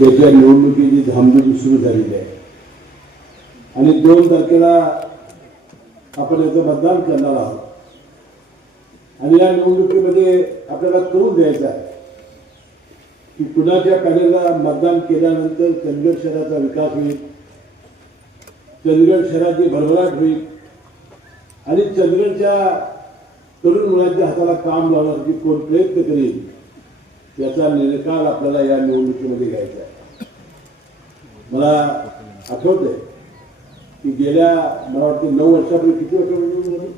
त्याच्या निवडणुकीची धामधूम सुरू झालेली आहे आणि 2 तारखेला आपण याचं मतदान करणार आहोत आणि या निवडणुकीमध्ये आपल्याला कळून द्यायचं आहे की कुणाच्या पॅनेलला मतदान केल्यानंतर चंदगड शहराचा विकास होईल, चंदगड शहराची भरभराट होईल आणि चंदगडच्या तरुण मुलांच्या हाताला काम लावण्यासाठी कोण प्रयत्न करेल याचा निकाल आपल्याला या निवडणुकीमध्ये घ्यायचा आहे. मला आठवतंय की गेल्या मला वाटतं 9 वर्षापूर्वी किती वर्षापूर्वी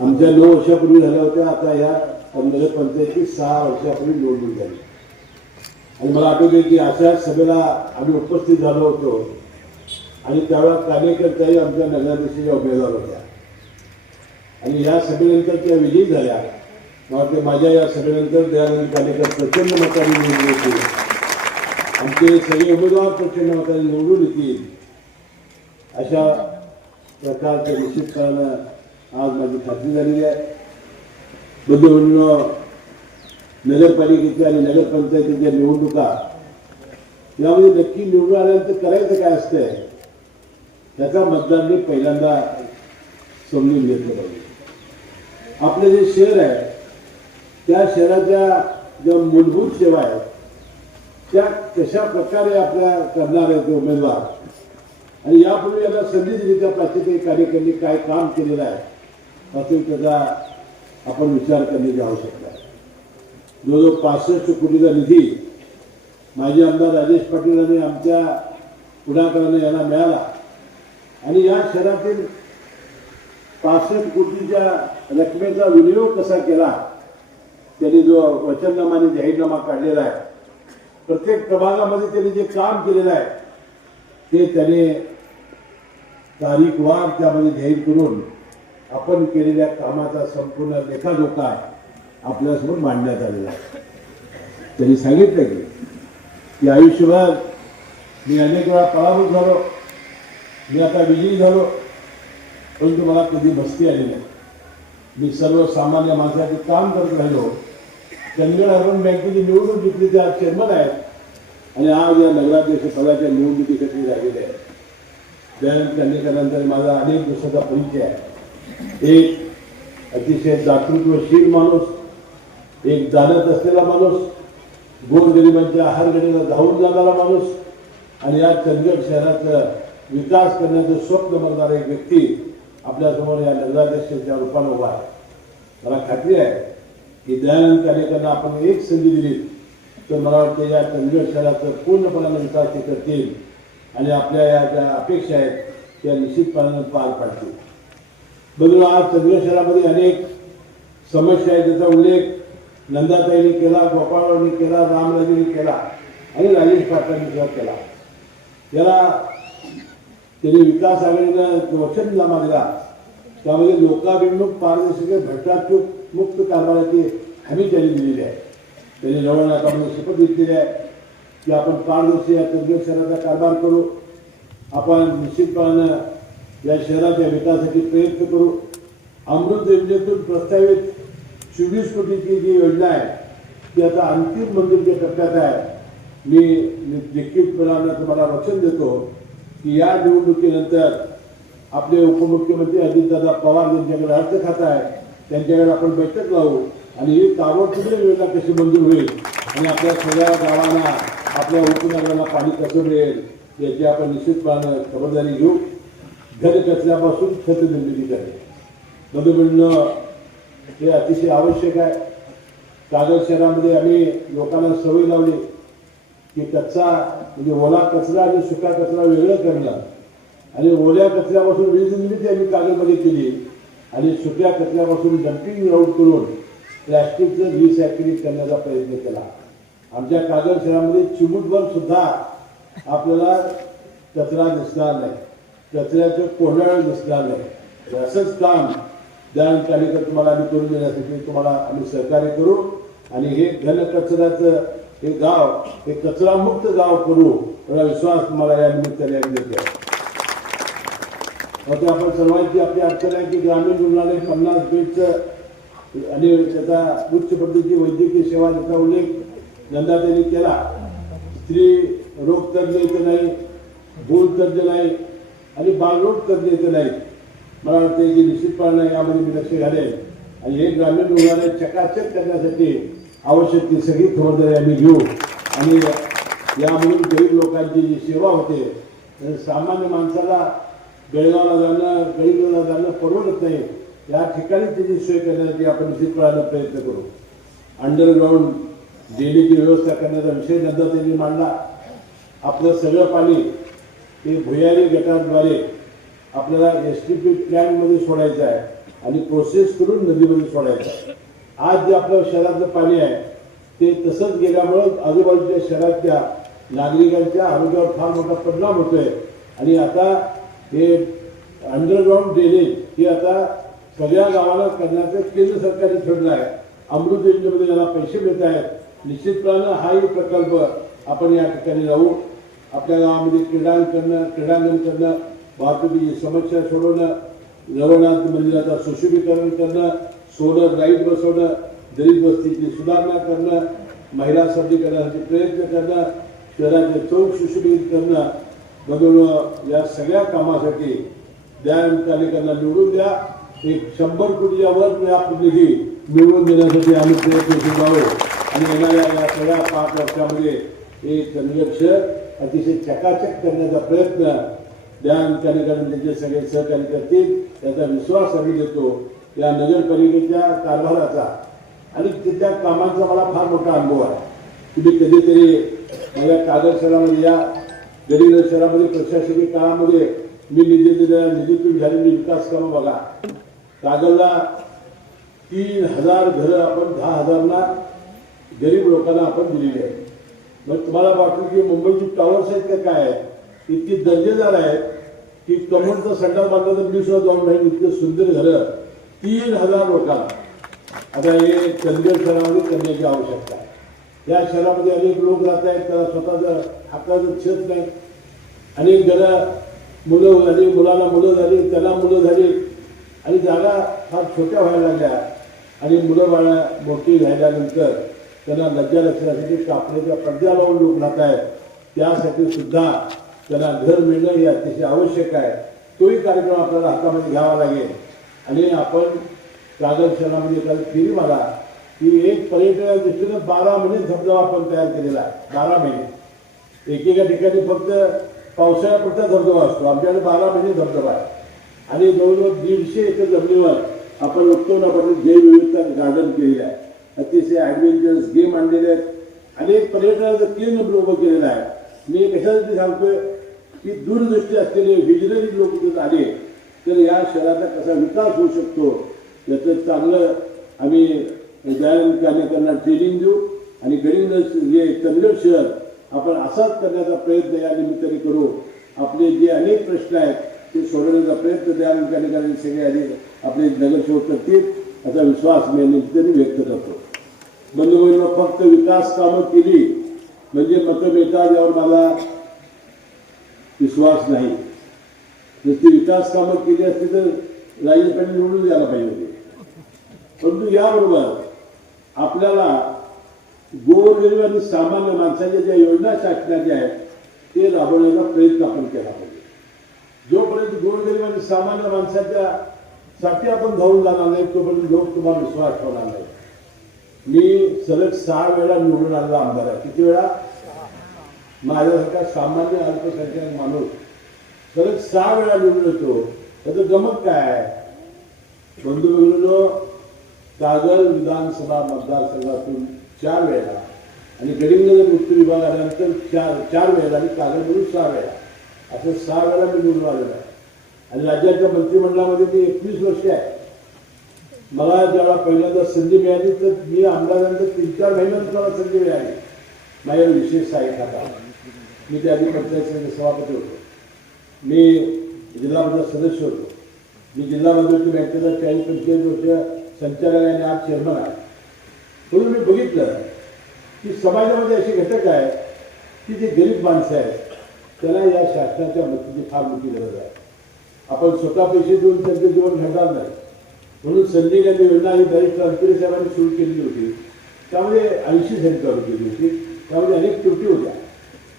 आमच्या 9 वर्षापूर्वी झाल्या होत्या. आता या नगरपंचायतीची 6 वर्षापूर्वी निवडणूक झाली आणि मला आठवते की अशा सभेला आम्ही उपस्थित झालो होतो आणि त्यावेळेला कार्यकर्त्याही आमच्या नगराध्यक्षाच्या उमेदवार होत्या आणि या सभेनंतर त्या विजयी झाल्या. मला वाटतं माझ्या या सभेनंतर दयानंद कालेकर प्रचंड मतांनी निवडून येतील, आमचे सगळे उमेदवार प्रचंड मतांनी निवडून येतील अशा प्रकारचं निश्चितपणानं आज माझी खात्री झालेली आहे. बंधूंनो, नगरपालिकेच्या आणि नगरपंचायतीच्या निवडणुका यामध्ये नक्की निवडून आल्यानंतर करायचं काय असतंय त्याचा मतदारांनी पहिल्यांदा समजून घेतलं पाहिजे. आपलं जे शहर आहे त्या शहराच्या ज्या मूलभूत सेवा आहेत त्या कशा प्रकारे आपल्या करणार आहेत उमेदवार आणि यापूर्वी याला संधी दिली त्या प्राच्यकारी कार्यकर्त्यांनी काय काम केलेलं आहे असेल त्याचा आपण विचार करण्याची आवश्यकता आहे. जवळजवळ 65 कोटीचा निधी माजी आमदार राजेश पाटील यांनी आमच्या पुढाकाराने यांना मिळाला आणि या शहरातील 65 कोटीच्या रकमेचा विनियोग कसा केला त्यांनी जो वचननामा आणि जाहीरनामा काढलेला आहे, प्रत्येक प्रभागामध्ये त्यांनी जे काम केलेलं आहे ते त्याने तारीखवार त्यामध्ये जाहीर करून आपण केलेल्या कामाचा संपूर्ण लेखाजोखा आपल्यासमोर मांडण्यात आलेला आहे. त्यांनी सांगितलं की आयुष्यभर मी अनेक वेळा पराभूत झालो, मी आता विजयी झालो, परंतु मला कधी मस्ती आली नाही. मी सर्वसामान्य माणसाचे काम करत राहिलो. चंदगड अर्बन बँकेची निवडणूक जिंकली ते आज चेअरमन आहेत आणि आज या नगराध्यक्ष पदाच्या निवडणुकीसाठी झालेले आहे. दयानंद कालेकरांनंतर माझा अनेक दिवसाचा परिचय आहे. एक अतिशय दातृत्वशील माणूस, एक जाणत असलेला माणूस, गोरगरिबांच्या आहारगडीला धावून जाणारा माणूस आणि या चंदगड शहराचं विकास करण्याचं स्वप्न बघणारा एक व्यक्ती आपल्यासमोर या नगराध्यक्षाच्या रूपानं उभा आहे. मला खात्री आहे की दयानंद कालेकरांना आपण एक संधी दिली तर मला वाटतं या चंदगड शहराचं पूर्णपणाने विकास ते करतील आणि आपल्या या ज्या अपेक्षा आहेत त्या निश्चितपणाने पार पाडतील. बघून आज चंदगड शहरामध्ये अनेक समस्या आहेत ज्याचा उल्लेख नंदाताईंनी केला, गोपाळरावनी केला, रामराजेंनी केला आणि राजेश पाटलांनी सुद्धा केला. याला त्यांनी विकास आघाडीनं वचननामा दिला त्यामध्ये लोकाभिमुख पारदर्शक भ्रष्टाचार मुक्त कारभाराची हमी त्यांनी दिलेली आहे. त्यांनी नवनाथामध्ये शपथ घेतलेली आहे की आपण पारदर्शी या चंदगड शहराचा कारभार करू, आपण निश्चितपणानं या शहराच्या विकासासाठी प्रयत्न करू. अमृत योजनेतून प्रस्तावित 24 कोटीची जी योजना आहे ती आता अंतिम मंजुरीच्या टप्प्यात आहे. मी निश्चितपणानं तुम्हाला वचन देतो की या निवडणुकीनंतर आपले उपमुख्यमंत्री अजितदादा पवार यांच्याकडे अर्थ खातं आहे, त्यांच्याकडे आपण बैठक लावू आणि ही ताबडतोब योजना कशी मंजूर होईल आणि आपल्या सगळ्या गावांना, आपल्या उपनगरांना पाणी कसं मिळेल याची आपण निश्चितपणानं खबरदारी घेऊ. घनकचऱ्यापासून खत निर्मिती करेल. बंधूंनो, हे अतिशय आवश्यक आहे. कागद शहरामध्ये आम्ही लोकांना सवय लावली की कच्चा म्हणजे ओला कचरा आणि सुका कचरा वेगळं करणं आणि ओल्या कचऱ्यापासून वीज निर्मिती आम्ही कागदमध्ये केली आणि सुक्या कचऱ्यापासून डम्पिंग ग्राउंड करून प्लॅस्टिकचं रिसायकलिंग करण्याचा प्रयत्न केला. आमच्या कागद शहरामध्ये चिमूटभर सुद्धा आपल्याला कचरा दिसणार नाही, कचऱ्याचं कोंडाळ दिसणार नाही. असंच काम दयानंद कालेकर तुम्हाला आम्ही करून देण्यासाठी तुम्हाला आम्ही सहकार्य करू आणि हे घनकचऱ्याचं हे गाव हे कचरामुक्त गाव करू एवढा विश्वास तुम्हाला या निमित्ताने आम्ही देतो. आपण सर्वांची आपली अडचण आहे की ग्रामीण रुग्णालय 50 बेडचं आणि त्याचा उच्च पद्धतीची वैद्यकीय सेवा त्याचा उल्लेख नंदाताईंनी केला. स्त्री रोग तज्ञ इथं नाही, भूल तज्ञ नाही आणि बालरोग तज्ञ इथं नाही. मला वाटतं की निश्चितपणे यामध्ये मी लक्ष घालेन आणि हे ग्रामीण रुग्णालय चकाचक करण्यासाठी आवश्यक ती सगळी खबरदारी आम्ही घेऊ आणि यामधून गरीब लोकांची जी सेवा होते, सामान्य माणसाला बेळगावला जाणं, गरीबला जाणं परवडत नाही, या ठिकाणी त्याची सोय करण्यासाठी आपण निश्चितपणे प्रयत्न करू. अंडरग्राऊंड ड्रेनेजची व्यवस्था करण्याचा विषय नंदाताईंनी मांडला. आपलं सगळं पाणी हे भुयारी गटाद्वारे आपल्याला STP प्लॅनमध्ये सोडायचं आहे आणि प्रोसेस करून नदीमध्ये सोडायचं आहे. आज जे आपलं शहरातलं पाणी आहे ते तसंच गेल्यामुळं आजूबाजूच्या शहरातल्या नागरिकांच्या आरोग्यावर फार मोठा परिणाम होतोय आणि आता हे अंडरग्राऊंड ड्रेनेज हे आता सगळ्या गावाला करण्याचं केंद्र सरकारने ठरलं आहे. अमृत योजनेमध्ये ज्याला पैसे मिळत आहेत, निश्चितपणे हाही प्रकल्प आपण या ठिकाणी राहू. आपल्या गावामध्ये क्रीडांगण करणं, वाहतुकीची समस्या सोडवणं, रवनाथ मंदिराचं सुशोभीकरण करणं, सोलर लाईट बसवणं, दलित वस्तीची सुधारणा करणं, महिला सबलीकरणासाठी प्रयत्न करणं, शहराचे चौक सुशोभित करणं, बदलणं, या सगळ्या कामासाठी दयानंदकालेकरांना निवडून द्या. एक 100 कोटीच्या वर या निधी मिळवून देण्यासाठी आम्ही प्रयत्न सुरू आहोत आणि येणाऱ्या या सगळ्या 5 वर्षामध्ये एक संघर्ष अतिशय चकाचक करण्याचा प्रयत्न दयानंदकालेकरांना त्यांचे सगळे सहकार्य करतील याचा विश्वास आम्ही देतो. या नगरपालिकेच्या कारभाराचा आणि त्या कामांचा मला फार मोठा अनुभव आहे. तुम्ही कधीतरी माझ्या कागद शहरामध्ये या गरीब शहरामध्ये प्रशासकीय काळामध्ये मी निधीतून झालेली विकास कामं बघा. कागदला 3000 घरं आपण 10,000 गरीब लोकांना आपण दिलेली आहे. मग तुम्हाला वाटलं की मुंबईची टॉवर्स आहेत का काय आहे, इतकी दर्जेदार आहेत की कमोडचा संडास बांधला तर मी सुद्धा जाऊन राहील, इतके सुंदर घरं 3000 लोकांना. आता हे चंदगड शहरामध्ये करण्याची आवश्यकता आहे. या शहरामध्ये अनेक लोक राहत आहेत, त्याला स्वतःचं हाताचं छत नाही. अनेक घरं मुलं झाली, मुलाला मुलं झाली, त्याला मुलं झाली आणि जागा फार छोट्या व्हायला लागल्या आणि मुलं बाळा मोठी झाल्यानंतर त्यांना लज्जा लक्षासाठी कापण्याच्या पडद्या लावून लोक राहत आहेत. त्यासाठी सुद्धा त्यांना घर मिळणं हे अतिशय आवश्यक आहे. तोही कार्यक्रम आपल्याला हातामध्ये घ्यावा लागेल आणि आपण कागद शहरामध्ये एखादी फेरी मारा की एक पर्यटनाच्या दृष्टीनं 12 महिने धबधबा आपण तयार केलेला आहे. 12 महिने एकेका ठिकाणी फक्त पावसाळ्यापुरता धबधबा असतो, आमच्याकडे 12 महिने धबधबा आहे आणि जवळजवळ 150 एकर जमिनीवर आपण उत्तम आपण जैवविविधता गार्डन केलेलं आहे. अतिशय ॲडव्हेंचरस गेम आणलेले आहेत. अनेक पर्यटनाचं केंद्र उभं केलेलं आहे. मी कशासाठी सांगतोय की दूरदृष्टी असलेले विजनरी लोक तिथे आले तर या शहराचा कसा विकास होऊ शकतो याचं चांगलं आम्ही दयानंद कालेकरांना ट्रेनिंग देऊ आणि गरीब जे चंदगड शहर आपण असाच करण्याचा प्रयत्न या निमित्ताने करू. आपले जे अनेक प्रश्न आहेत ते सोडवण्याचा प्रयत्न दयानंद कालेकरांनी सगळे आपले नगरसेवक करतील याचा विश्वास मी निमित्ताने व्यक्त करतो. बंधुभगिनींनो, फक्त विकास कामं केली म्हणजे मतं मिळतात यावर माझा विश्वास नाही. नुसती विकास कामं केली असती तर राजेशाही निवडून द्यायला पाहिजे होते. परंतु याबरोबर आपल्याला गोरगरीब आणि सामान्य माणसाच्या ज्या योजना शासनाच्या आहेत ते राबवण्याचा प्रयत्न आपण केला पाहिजे. जोपर्यंत गोरगरीब आणि सामान्य माणसाच्या साठी आपण धावून जाणार नाही तोपर्यंत लोक तुम्हाला विश्वास ठेवणार नाही. मी सलग 6 वेळा निवडून आलेला आमदार आहे. किती वेळा? माझ्यासारखा सामान्य अल्पसंख्याक माणूस सलग 6 वेळा निवडून येतो. त्याचं गमत काय आहे? बंधू भगिनींनो, कागल विधानसभा मतदारसंघातून 4 वेळा आणि गडिंगनगर उत्तर विभाग आल्यानंतर 4 वेळा आणि कागलमधून 6 वेळा असं 6 वेळा मी निवडून आलेलो आहे आणि राज्याच्या मंत्रिमंडळामध्ये मी 21 वर्ष आहे. मला जेव्हा पहिल्यांदा संधी मिळाली तर मी आमदारांतर 3-4 महिन्यात मला संधी मिळाली. माझ्या विशेष सहाय्यक खाता मी त्या आधी पंचायत समिती सभापती होतो. मी जिल्हा पंचायत सदस्य होतो. मी जिल्हा मध्यवर्ती बँकेचा 40-45 वर्ष संचालक आणि आज चेअरमन आहे. म्हणून मी बघितलं की समाजामध्ये असे घटक आहेत की जे गरीब माणसं आहेत त्यांना या शासनाच्या मदतीची फार मोठी गरज आहे. आपण स्वतः पैसे देऊन त्यांचं जीवन घडणार नाही. म्हणून संजय गांधी योजना ही बॅरिस्टर अंतरे साहेबांनी सुरू केलेली होती त्यामध्ये 80 सेंट चालू केली होती. त्यामध्ये अनेक त्रुटी होत्या.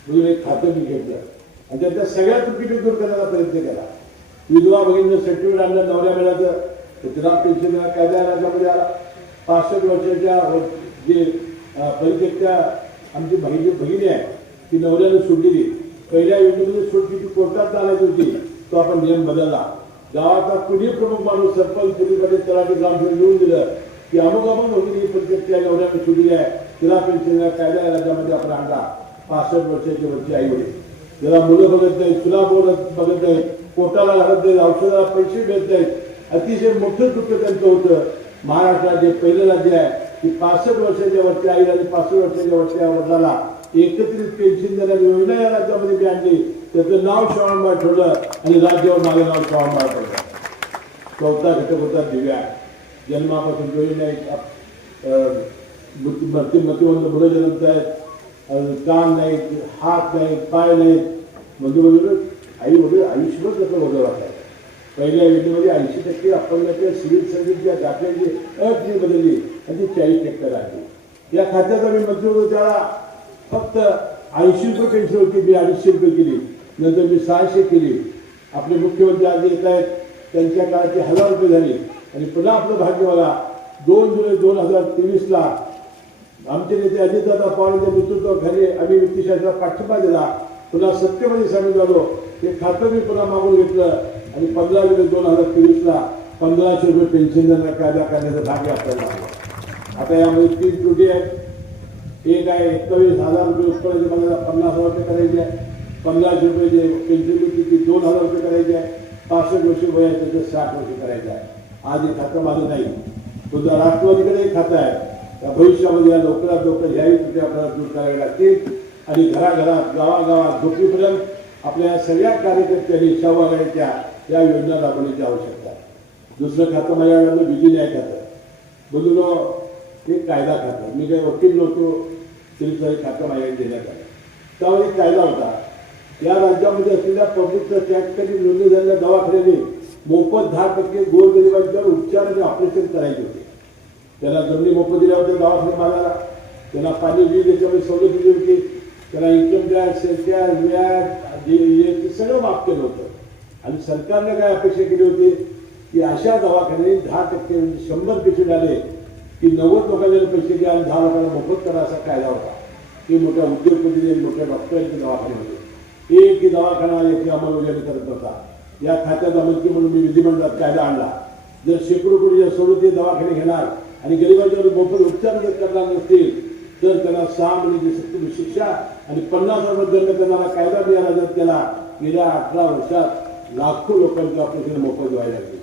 म्हणून एक खातं मी घेतलं आणि त्यातल्या सगळ्या त्रुटी दूर करण्याचा प्रयत्न केला. विधवा भगिनीचं सर्टिफिकेट आणलं, नवऱ्या मिळालं, तर तिला पेन्शन कायदा राज्यामध्ये आला. 65 वर्षाच्या जे परित्यक्त्या आमची भगिनी आहे ती नवऱ्याने सोडलेली. पहिल्या योजनेमध्ये सूट किती कोर्टात आणायची होती, तो आपण नियम बदलला. गावाचा कुणी प्रमुख माणूस सरपंच पोलीस तलाठी ग्रामसेवक लिहून दिलं की अमुक भगिनी परित्यक्त्या नवऱ्याने सोडलेली आहे, तिला पेन्शन कायदा राज्यामध्ये आपण आणला. 65 वर्षाची वरची आई वडील, त्याला मुलं बघत नाही, तुला बघत नाही, पोटाला घालत नाही, औषधाला पैसे देत नाहीत. अतिशय मोठं दुःख त्यांचं होतं. महाराष्ट्रात जे पहिलं राज्य आहे की 65 वर्षाच्या वरच्या आईला आणि 65 वर्षाच्या वरच्या वडिलाला एकत्रित पेन्शन देणारी योजना या राज्यामध्ये मी आणली. त्याचं नाव श्रावणबाळ ठेवलं आणि राज्यावर माझं नाव श्रावणबाळ ठेवलं. चौथा घटक होता दिव्या. जन्मापासून डोळे नाहीत, मतिमंद मुलं जन्मत आहेत, कान नाहीत, हात नाहीत, पाय नाहीत. म्हणजे आई वडील आयुष्यभर त्याचं वगैरे वाटत. पहिल्या योजनेमध्ये 80% अपंगाच्या सिव्हिल सर्व्हिसच्या दाखल्याची अट जी बदलली आणि ती 40% आली. या खात्याचा मी मंत्री होतो त्याला फक्त 80 रुपये पेन्शन होती, मी 250 रुपये केली. नंतर मी 600 केली. आपले मुख्यमंत्री आज येत आहेत, त्यांच्या काळाची 1000 रुपये झाली. आणि पुन्हा आपलं भाग्य बघा, 2 जुलै 2023ला आमचे नेते अजितदादा पवार यांच्या नेतृत्वाखाली आम्ही वित्तशास्त्राला पाठिंबा दिला. पुन्हा सत्तेमध्ये सामील झालो. ते खातं मी पुन्हा मागून घेतलं आणि 15 जुलै 2023ला 1500 रुपये पेन्शन देणारा कायदा करण्याचं भाग्य आपल्याला लागलं. आता यामध्ये 3 त्रुटी आहेत. एक आहे 21,000 रुपये उत्पन्नाचे मला 50,000 रुपये करायचे आहे. 1500 रुपये जे पेन्शन मिळते ती 2,000 रुपये करायचे आहे. 65 वर्ष वय आहे त्याचं 60 वर्ष करायचं आहे. आज हे खातं माझं नाही, तुझं राष्ट्रवादीकडे एक खातं आहे. त्या भविष्यामध्ये या लवकरात लवकर ह्याही त्रुटी आपल्याला दूर कराव्या लागतील आणि घराघरात गावागावात झोपडीपर्यंत आपल्या सगळ्या कार्यकर्त्यांनी सहभागाच्या या योजना राबवण्याची आवश्यकता आहे. दुसरं खातं माझ्याकडे विधी न्याय खातं. बोललो ते कायदा खातं. मी काही वकील नव्हतो तरी खातं माझ्याकडे देण्यात आलं. त्यामध्ये कायदा होता. या राज्यामध्ये असलेल्या पब्लिकच्या टॅक्ससाठी नोंदणी झालेल्या दवाखान्याने मोफत 10% गोरगरिबांच्यावर उपचार आणि ऑपरेशन करायचे होते. त्याला जमिनी मोफत दिल्या होत्या दवाखाने मालाला. त्यांना पाणी वीज याच्यामध्ये सवलत दिली होती. त्याला इन्कम टॅक्स, सेल टॅक्स, व्याज सगळं माफ केलं होतं. आणि सरकारने काय अपेक्षा केली होती की अशा दवाखान्याने 10% म्हणजे 100 पेशंट आले की 90 लोकांना पैसे द्या आणि 10 लोकांना मोफत करा असा कायदा होता. ते मोठ्या उद्योगपतीने मोठ्या डॉक्टरांचे दवाखाने होते. एक दवाखाना याची अंमलबजावणी करत होता. या खात्याचा मंत्री म्हणून मी विधिमंडळात कायदा आणला. जर शेकडो कोटी सवलती दवाखाने घेणार आणि गरिबांच्यावर मोफत उपचार जर करणार नसतील तर त्यांना 6 महिन्याची सक्ती शिक्षा आणि 50,000 रुपये दंड करणारा कायदा मी या राज्यात केला. गेल्या 18 वर्षात लाखो लोकांचे ऑपरेशन मोफत व्हायला लागले.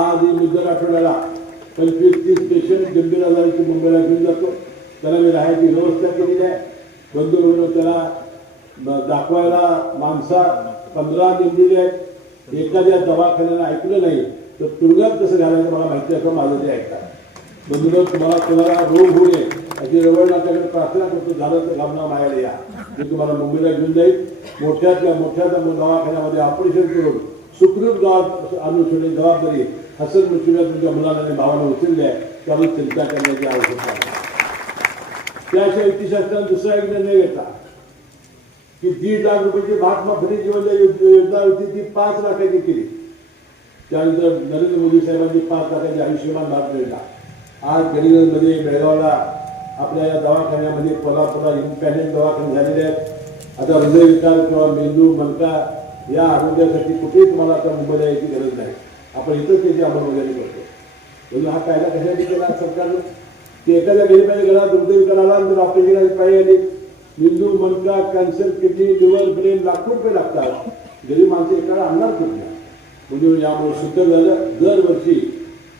आज मी दर आठवड्याला 25-30 पेशंट गंभीर आजाराची मुंबईला घेऊन जातो. त्याला मी राहायची व्यवस्था केलेली आहे. बंधू म्हणून त्याला दाखवायला माणसा 15 नेमलेली आहेत. एखाद्या दवाखान्याला ऐकलं नाही तर तुरुंगात कसं घालायचं मला माहिती असं माझं ते ऐकतात. बंधूला तुम्हाला रोग होऊ नये अशी रवळनाथाकडे प्रार्थना करतो. झालं तर घालणार मायाला या, मी तुम्हाला मुंबईला घेऊन जाईल. मोठ्यातल्या मोठ्या दवाखान्यामध्ये ऑपरेशन करून सुखरूप गावात आणून सोडण्याची जबाबदारी हसन मुश्रीफ तुमच्या मुलांना आणि भावाला उचलली आहे. त्यामुळे चिंता करण्याची आवश्यकता आहे. त्याशिवाय युक्तिशास्त्राने दुसरा एक निर्णय घेतला की 1.5 लाख रुपयाची महात्मा फुले योजना होती ती 5 लाखाची केली. त्यानंतर नरेंद्र मोदी साहेबांनी 5 लाखाची आयुष्यमान भारत योजना. आज गडिंगजमध्ये बेळगावला आपल्या या दवाखान्यामध्ये कोल्हापूरला इंडिपेंडेंट दवाखाने झालेले आहेत. आता हृदयविकार किंवा मेंदू मनका या आरोग्यासाठी कुठेही तुम्हाला आता मुंबईला यायची गरज नाही. आपण इथंच त्याची अंमलबजावणी करतो. म्हणून हा कायदा कशासाठी केला सरकारने की एखाद्या गरीबाच्या घरात हृदयविकार आला तर ऑपरेशनची पाळी आली, मेंदू मनका कॅन्सर किडनी लिव्हर ब्रेन लाखो रुपये लागतात. गरीब माणसं एकाला आणणार कुठल्या. म्हणजे यामुळे सुद्धा झालं. दरवर्षी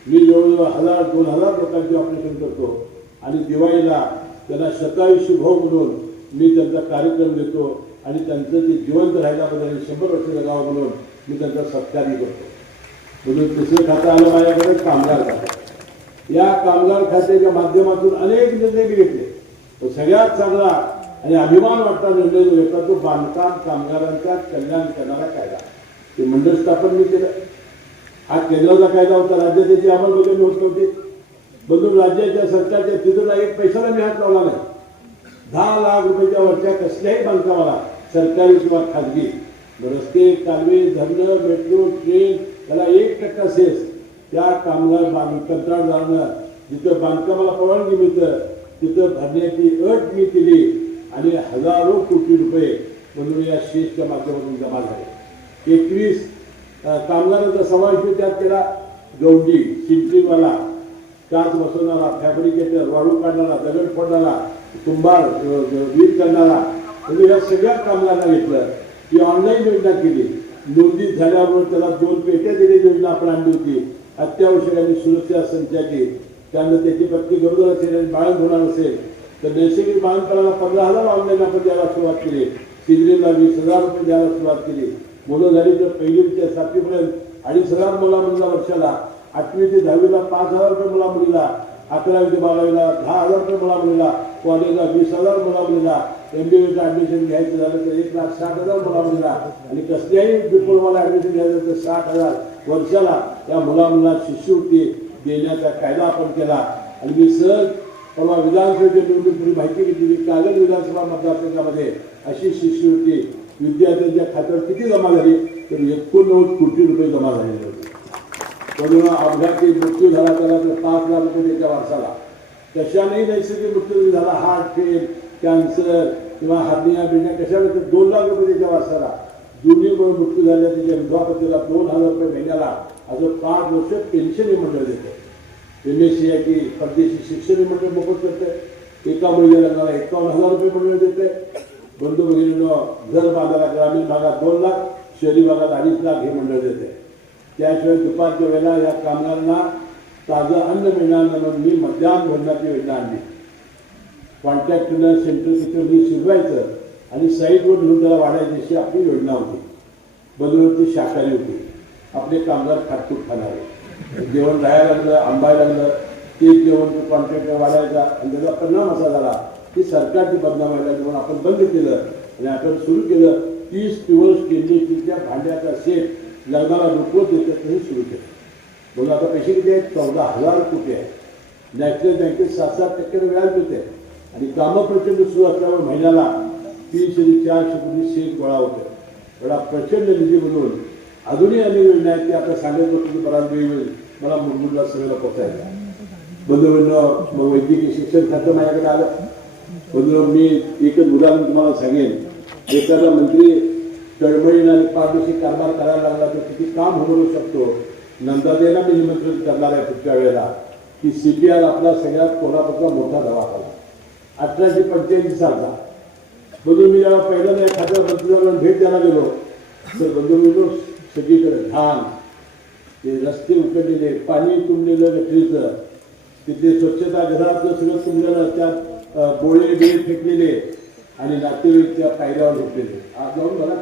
मी जवळजवळ 1000-2000 लोकांचे ऑपरेशन करतो आणि दिवाळीला त्यांना शतायुषी भाऊ म्हणून मी त्यांचा कार्यक्रम देतो आणि त्यांचं ते जिवंत राहिल्याबद्दल 100 वर्ष जगावं म्हणून मी त्यांचा सत्कारही करतो. म्हणून तिसरं खातं आलं माझ्याकडे कामगार खातं. या कामगार खात्याच्या माध्यमातून अनेक निर्णय मी घेतले. तो सगळ्यात चांगला आणि अभिमान वाटता निर्णय जो घेतला तो बांधकाम कामगारांचा कल्याण करणारा कायदा. ते मंडळ स्थापन मी केलं. हा केंद्राचा कायदा होता, राज्यात त्याची अंमलबजावणी होत नव्हती. म्हणून राज्याच्या सरकारच्या तिथं एक पैशाला मी हात लावला नाही. 10 लाख रुपयाच्या वरच्या कसल्याही बांधकामाला सरकारी किंवा खाजगी रस्ते, कालवे, धरणं, मेट्रो, ट्रेन त्याला 1% सेस त्या कामगार कंत्राटदारांना जिथं बांधकामाला परवानगी मिळतं तिथं भरण्याची अट मी केली आणि हजारो कोटी रुपये म्हणून या शेसच्या माध्यमातून जमा झाले. 21 कामगारांचा समावेश त्यात केला. गौंडी, शिंपलीवाला, काच बसवणारा, फॅब्रिकेटर, वाळू काढणारा, दगड फोडणारा, कुंभार, वीट करणारा म्हणजे या सगळ्या कामगारांना घेतलं. ही ऑनलाईन योजना केली. नोंदणी झाल्यावर त्याला 2 पेट्या देण्याची योजना आपण आणली होती. अत्यावश्यक आणि सुरक्षा संचाची. त्यानंतर त्याची पत्नी गरोदर असेल आणि बाळंत होणार असेल तर नैसर्गिक बाळंतपणाला 15,000 ऑनलाईन आपण द्यायला सुरुवात केली. सिजरीला 20,000 रुपये द्यायला सुरुवात केली. मुलं झाली तर 1ली ते 7वीपर्यंत 2,500 मुला-मुलीला वर्षाला, 8वी ते 10वीला 5,000 रुपये मुला-मुलीला, 11वी ते 12वीला 10,000 रुपये मुला-मुलीला, कॉलेजला 20,000 मुला-मुलीला, MBAचं ऍडमिशन घ्यायचं झालं तर 1,60,000 मुला-मुलीला आणि कसल्याही डिप्लोमाला ऍडमिशन घ्यायचं तर 60,000 वर्षाला या मुला-मुलीला शिष्यवृत्ती देण्याचा कायदा आपण केला. आणि मी सहज परवा विधानसभेच्या निवडणुकीची माहिती घेतली. कागद विधानसभा मतदारसंघामध्ये अशी शिष्यवृत्ती विद्यार्थ्यांच्या खात्यावर किती जमा झाली तर 89 कोटी रुपये जमा झालेले होते. म्हणून अपघाती मृत्यू झाला त्याला तर 5 लाख रुपये त्याच्या वारसाला. कशानेही नैसर्गिक मृत्यू झाला, हार्ट फेल, कॅन्सर किंवा हार्निया बिर्निया कशाला तर 2 लाख रुपये त्याच्या वारसाला. जुनीमुळे मृत्यू झाल्या त्याच्या विधवा पतीला 2,000 रुपये महिन्याला असं 5 वर्ष पेन्शन मंडळ देते. MSCIT परदेशी शिक्षण मंडळ मोफत करते. एका मुलीच्या लग्नाला 51,000 रुपये मंडळ देते. बंधू भगिनीनं घर बांधायला ग्रामीण भागात 2 लाख, शहरी भागात 2.5 लाख हे मंडळ देते. त्याशिवाय दुपारच्या वेळेला या कामगारांना ताजं अन्न मिळणार म्हणून मी मध्याह्न भोजनाची योजना आणली. कॉन्ट्रॅक्टरनं सेंट्रल किचन शिजवायचं आणि साईटवर घेऊन त्याला वाढायची अशी आपली योजना होती. बंधूवरती शाकाहारी होती. आपले कामगार खाटकूट खाणारे. जेवण राहायला लागलं, आंबायला लागलं, ते जेवण कॉन्ट्रॅक्टर वाढायचा आणि त्याचा परिणाम असा झाला की सरकारची बदनाम व्हायला म्हणून आपण बंद केलं आणि आपण सुरू केलं 30 पिवर्स स्टेनलेसच्या भांड्याचा सेट लग्नाला रुकवत देतात तरी सुरू केलं. बोला आता पैसे किती आहेत? 14,000 कोटी आहे. नॅशनल बँकेत 7-7% व्याज मिळते आणि कामं प्रचंड सुरू असल्यावर महिन्याला 300-400 कोटी सेट गोळा होते. एवढा प्रचंड निधी म्हणून अजूनही अनेक योजना आहेत की आता सांगत होतो की बराच वेळ मला मुरगुडला सगळ्याला पोचायला. बंधूंनो वैद्यकीय शिक्षण खातं माझ्याकडे आलं. बंधूंनो मी एकच उदाहरण तुम्हाला सांगेन. एखादा मंत्री तळमळीन आणि पारदर्शी कारभार करायला लागला तर किती काम होऊ शकतो. नंदादेला मी निमंत्रण करणार आहे पुढच्या वेळेला की CPR आपला सगळ्यात कोल्हापूरचा मोठा दवाखाना 1885 सालचा. बंधू मी जेव्हा पहिल्यांदा एखाद्या मंत्र्याला भेट द्यायला गेलो तर बंधू सगळीकडे घाण, ते रस्ते उकडलेले, पाणी तुंबलेलं गटरीचं, तिथले स्वच्छता घरातलं सगळं तुंबलेलं, त्यात बोळे बेळ फेकलेले आणि नातेवाईक त्या पायऱ्यावर झोपलेले. आज जाऊन बघा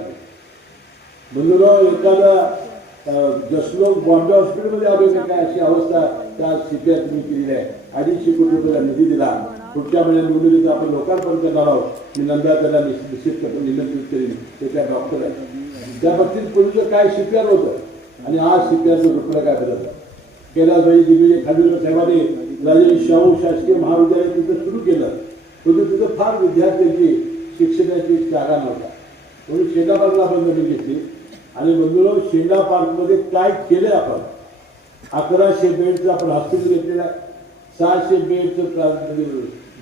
बंधूला एखादा जसलोक बॉम्बे हॉस्पिटलमध्ये आलो की काय अशी अवस्था त्या CPR तुम्ही केलेली आहे. 250 कोटी रुपयाला निधी दिला. पुढच्या महिन्यात निवडणुकीचं आपण लोकार्पण करणार आहोत. मी नंदा त्याला निश्चित करतो, निमंत्रित करेन. ते काय डॉक्टर आहे. त्या बाबतीत पूर्वीचं काय CPR होतं आणि आज CPRचं रुपये काय बदललं. कैलासभाई दिग्विजय खांडेकर साहेबांनी राजर्षी शाहू शासकीय महाविद्यालय तिथं सुरू केलं. परंतु तिथं फार विद्यार्थ्यांची शिक्षणाची जागा नव्हता म्हणून शेंडा पार्कला आपण जमीन घेतली आणि बंधूंनो शेंडा पार्कमध्ये काय केलं आपण. 1100 बेडचं आपण हॉस्पिटल घेतलेलं आहे. 600 बेडचं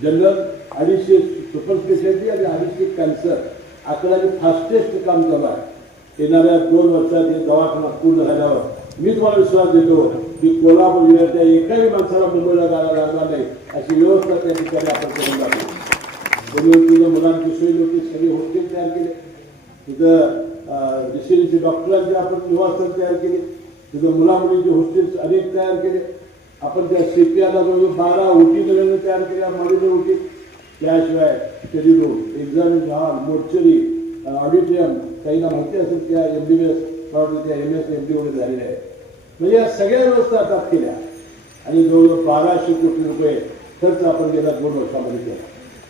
जनरल, 250 सुपर स्पेशालिटी आणि 250 कॅन्सर. 11 फास्टेस्ट काम चालू आहे. येणाऱ्या 2 वर्षात हे दवाखाना पूर्ण झाल्यावर मी तुम्हाला विश्वास देतो की कोल्हापूर जिल्ह्यातल्या एकाही माणसाला मुंबईला जायला लागणार नाही अशी व्यवस्था त्या ठिकाणी आपण करून लागली. तिथं मुलांची सोयी होती. सगळे हॉस्टेल तयार केले. तिथं रेसिडेन्सी डॉक्टरांचे आपण निवासस्थान तयार केले. तिथं मुलामुलींचे हॉस्टेल्स अनेक तयार केले. आपण त्या CPRला जवळ 12 OT नव्यानं तयार केल्या, मॉड्युलर OT. त्याशिवाय study room, examination hall, mortuary, auditorium, काहींना माहिती असेल त्या MBBS त्या MS MD वगैरे झालेल्या आहेत. म्हणजे या सगळ्या व्यवस्था आता केल्या आणि जवळजवळ 1200 कोटी रुपये खर्च आपण गेल्या 2 वर्षामध्ये केला.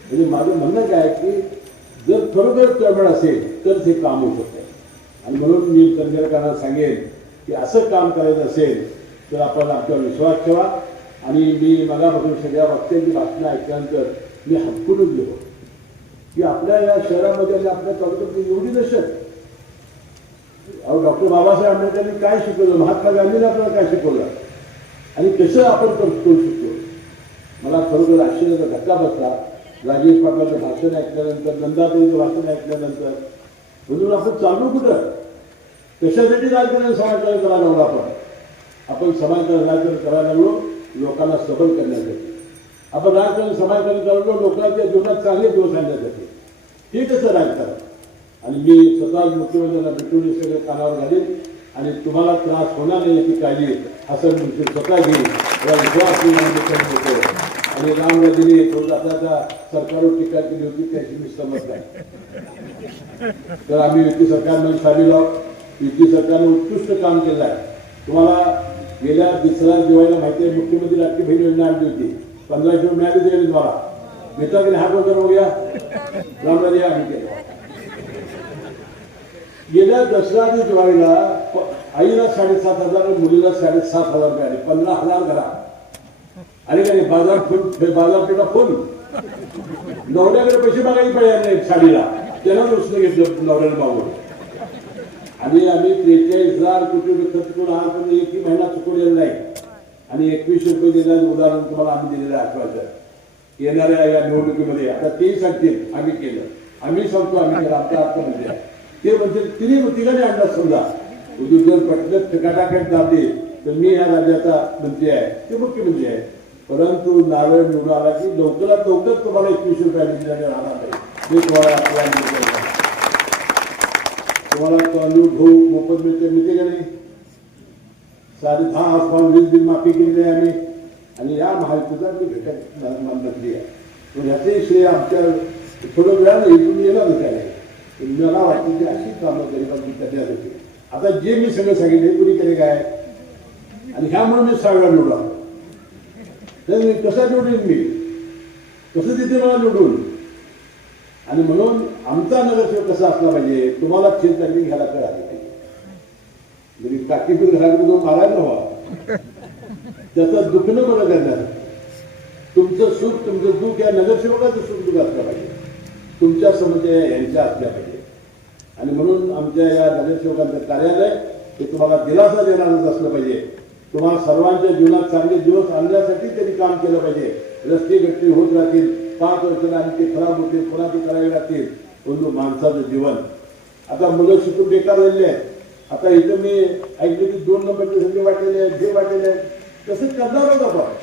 म्हणजे माझं म्हणणं काय की जर खरोखर तळमळ असेल तर हे काम होऊ शकते. आणि म्हणून मी कर्मचाऱ्यांना सांगेन की असं काम करायचं असेल तर आपण आमच्यावर विश्वास ठेवा आणि मी मगापासून सगळ्या वक्त्यांची भाषणं ऐकल्यानंतर मी हटकूनच गेलो की आपल्या या शहरामध्ये आणि आपल्या तालुक्यात एवढी दहशत. अहो, डॉक्टर बाबासाहेब आंबेडकरांनी काय शिकवलं, महात्मा गांधींनी आपल्याला काय शिकवलं आणि कसं आपण करू शकतो. मला खरोखर आश्चर्याचा धक्का बसला राजेश पाटलांचं भाषण ऐकल्यानंतर, नंदाताईंचं भाषण ऐकल्यानंतर. म्हणून आपण चालू कुठं, कशासाठी राजकारण समाजकारण करायला लागलो. आपण समाजकारण राजकारण करायला लागलो लोकांना सबल करण्यासाठी. आपण राजकारण समाजकारण करायला लागलो लोकांच्या जीवनात चांगले दिवस आणण्यासाठी. हे कसं राजकारण. आणि मी स्वतः मुख्यमंत्र्यांना भेटून सगळं कानावर घालीन आणि तुम्हाला त्रास होणार नाही याची काळजी असं मी स्वतः घेईन या विश्वास होतो. आणि रामराजेने आता सरकारवर टीका केली होती त्याची मी समज नाही. तर आम्ही युती सरकारमध्ये सामील आहोत. युती सरकारनं उत्कृष्ट काम केलं आहे. तुम्हाला गेल्या दुसऱ्या दिवाळीला माहिती आहे मुख्यमंत्री लाडकी बहीण योजना आणली होती. 1500 मिळाली होती तुम्हाला. मित्रा के हात वगैरे हो गया रामराजे आम्ही केलं. गेल्या दसऱ्या दिवाळीला आईला 7,500 मुलीला 7,500 मिळाले. 15,000 घरा आणि काय बाजारपेठा फुल. नवऱ्याकडे पैसे मागायचे पाहिजे नाही साडीला, त्याला दुसरं घेतलं नवऱ्याला मागून. आणि आम्ही 43,000 कोटी रुपये खर्च करून आजपर्यंत एकही महिना चुकवलेला नाही. आणि 21 रुपये दिलं उदाहरण तुम्हाला आम्ही दिलेलं आश्वासन येणाऱ्या या निवडणुकीमध्ये. आता तेही सांगतील आम्ही केलं, आम्ही सांगतो आम्ही केलं. आमचा अर्थ म्हणजे ते म्हणतील तिघांनी आणला. समजा जर पटलं टकाटाकट दाबले तर मी या राज्याचा मंत्री आहे, ते मुख्यमंत्री आहे. परंतु नारळ निवडून आला की लवकरात लवकर तुम्हाला 21 रुपये राहणार नाही. मी तुम्हाला तांदूळ गहू मोफत मिळते का नाही. 10.5 आसमान वीज बिल माफी केलेली आहे आम्ही. आणि या महायुतीचा मी घटक मंत्री आहे. पण ह्याचंही श्रेय आमच्या थोडं वेळानं इथून येणार नाही. मला वाटतं की अशी कामं गरिबांची करण्यात होती. आता जे मी सगळं सांगितले कुणी केले काय आणि ह्यामुळे मी 6 वेळा निवडला. तर मी कसा निवडून मी कसं तिथे मला निवडून. आणि म्हणून आमचा नगरसेवक कसा असला पाहिजे. तुम्हाला चिंतागरी घ्यायला कळाली पाहिजे. म्हणजे टाकीतून घराकडे मारायला हवा त्याचं दुखणं मला करणार. तुमचं सुख तुमचं दुःख या नगरसेवकाचं सुख दुःख असलं पाहिजे. तुमच्या समस्या यांच्या असल्या पाहिजे. आणि म्हणून आमच्या या नगरसेवकांचं कार्यालय हे तुम्हाला दिलासा देणारच असलं पाहिजे. तुम्हाला सर्वांच्या जीवनात चांगले दिवस आणण्यासाठी त्यांनी काम केलं पाहिजे. रस्ते गट्टे होत राहतील 5 वर्षाला आणि ते खराब होतील पुन्हा ते करावे लागतील. परंतु माणसाचं जीवन आता मुलं शिकून बेकार झालेले आहेत. आता इथं मी ऐकले की 2 नंबरचे संधी वाटलेले आहेत, जे वाटलेले आहेत. तसंच करणार आहोत आपण.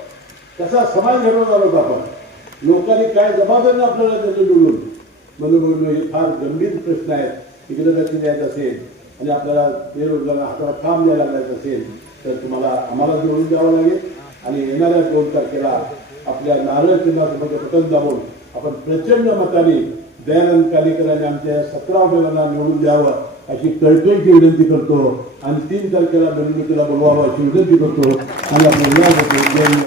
कसा समाज घडवणार आहोत आपण. लोकांनी काय जबाबदारी आपल्याला त्याचं निवडून म्हणून हे फार गंभीर प्रश्न आहेत. तिकडे लक्ष द्यायचं असेल आणि आपल्याला बेरोजगार हाताला काम द्यायला लागायचं असेल तर तुम्हाला आम्हाला निवडून द्यावं लागेल. आणि येणाऱ्या 2 तारखेला आपल्या नारळ चिन्हामध्ये बटन दाबून आपण प्रचंड मताने दयानंद कालेकरांनी आमच्या 17 उमेदवारांना निवडून द्यावं अशी कळकळीची विनंती करतो. आणि 3 तारखेला निवडणुकीला बोलवावं अशी विनंती करतो. आणि आपण